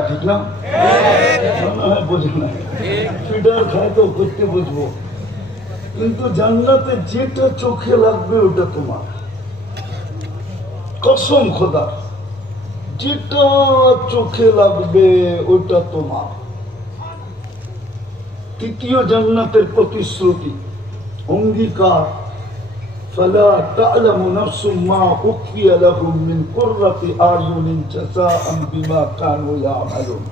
খায়, ঠিক না? বোঝে না, ফিডার খায় তো করতে বুঝবো। কিন্তু জান্নাতে যেটা চোখে লাগবে ওটা তোমার, কসম খোদা, যেটা চোখে লাগবে ওটা তোমার। তৃতীয় জান্নাতের প্রতিশ্রুতি, অঙ্গীকার, فلا تعلم نفس ما أخفي لهم من قرة أعين جزاء بما كانوا يعملون।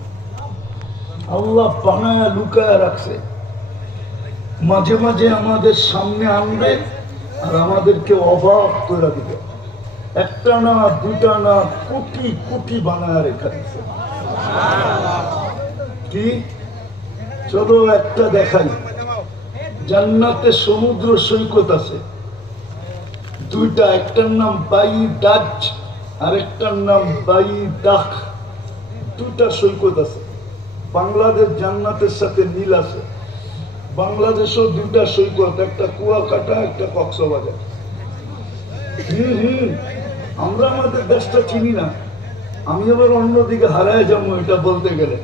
আল্লাহ বানায়া লুকায়া রাখছে, মাঝে মাঝে আমাদের সামনে আনবে আর আমাদেরকে অবাক করে দিবে। একটা না দুটা না, কোটি কোটি বানায়া রেখা দিচ্ছে। কি? চলো একটা দেখাই। জান্নাতে সমুদ্র সৈকত আছে দুইটা, একটার নাম বাই ডাচ আর একটার নাম বাই ডাক। দুটা সৈকত আছে। বাংলাদেশ জান্নাতের সাথে মিল আছে। বাংলাদেশও দুইটা সৈকত, একটা কুয়াকাটা, একটা কক্সবাজার। আমরা আমাদের দেশটা চিনি না। আমি আবার অন্যদিকে হারায় যাবো এটা বলতে গেলে।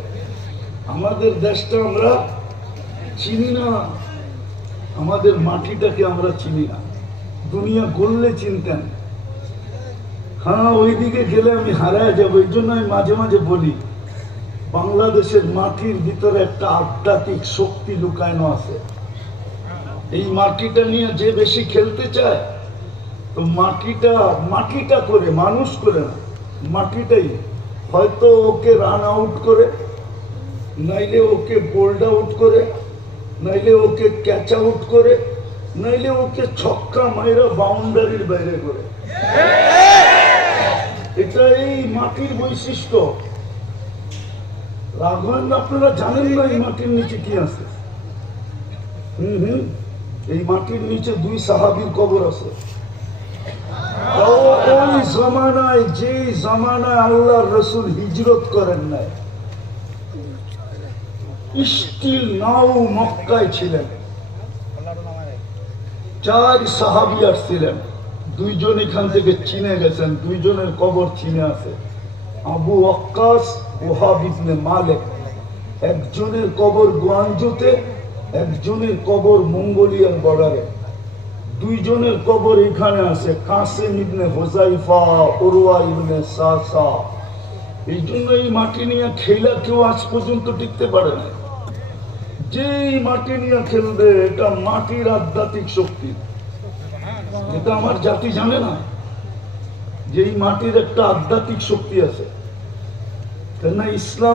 আমাদের দেশটা আমরা চিনি না, আমাদের মাটিটাকে আমরা চিনি না। দুনিয়া গড়লে চিনতেন। হ্যাঁ, ওইদিকে গেলে আমি হারায় যাবো। এই জন্য আমি মাঝে মাঝে বলি, বাংলাদেশের মাটির ভিতরে একটা আধ্যাত্মিক শক্তি লুকানো আছে। এই মাটিটা নিয়ে যে বেশি খেলতে চায়, তো মাটিটা করে, মানুষ করে না, মাটিটাই হয়তো ওকে রান আউট করে, নাইলে ওকে বোল্ড আউট করে, নাইলে ওকে ক্যাচ আউট করে, নাইলে ওকে ছক্কা মাইরা বাউন্ডারির বাইরে করে। এটা এই মাটির বৈশিষ্ট্য। রাঘবেন্দ্র, আপনারা জানেন না এই মাটির নিচে কি আছে? এই মাটির নিচে 2 সাহাবীর কবর আছে। ওই জামানায়, যে জামানায় আল্লাহর রাসূল হিজরত করেন নাই, স্টিল নাও মক্কায় ছিলেন। 4 সাহাবী আসছিলেন, 2 জন এখান থেকে চিনে গেছেন, 2 জনের কবর চিনে আছে। আবু ওয়াক্কাস, ওহাব ইবনে মালিক, একজনের কবর গুয়াঞ্জুতে, একজনের কবর মঙ্গোলিয়ার বর্ডারে। 2 জনের কবর এখানে আছে, কাসেম ইবনে হুযাইফা, উরওয়া ইবনে সাসা। এই জন্য এই মাটি নিয়ে খেলা কেউ আজ পর্যন্ত টিকতে পারে না। যেই মাটি নিয়ে খেলবে, এটা মাটির আধ্যাত্মিক শক্তি। এটা আমার জাতি জানে না যে এই মাটির একটা আধ্যাত্মিক শক্তি আছে। কেননা ইসলাম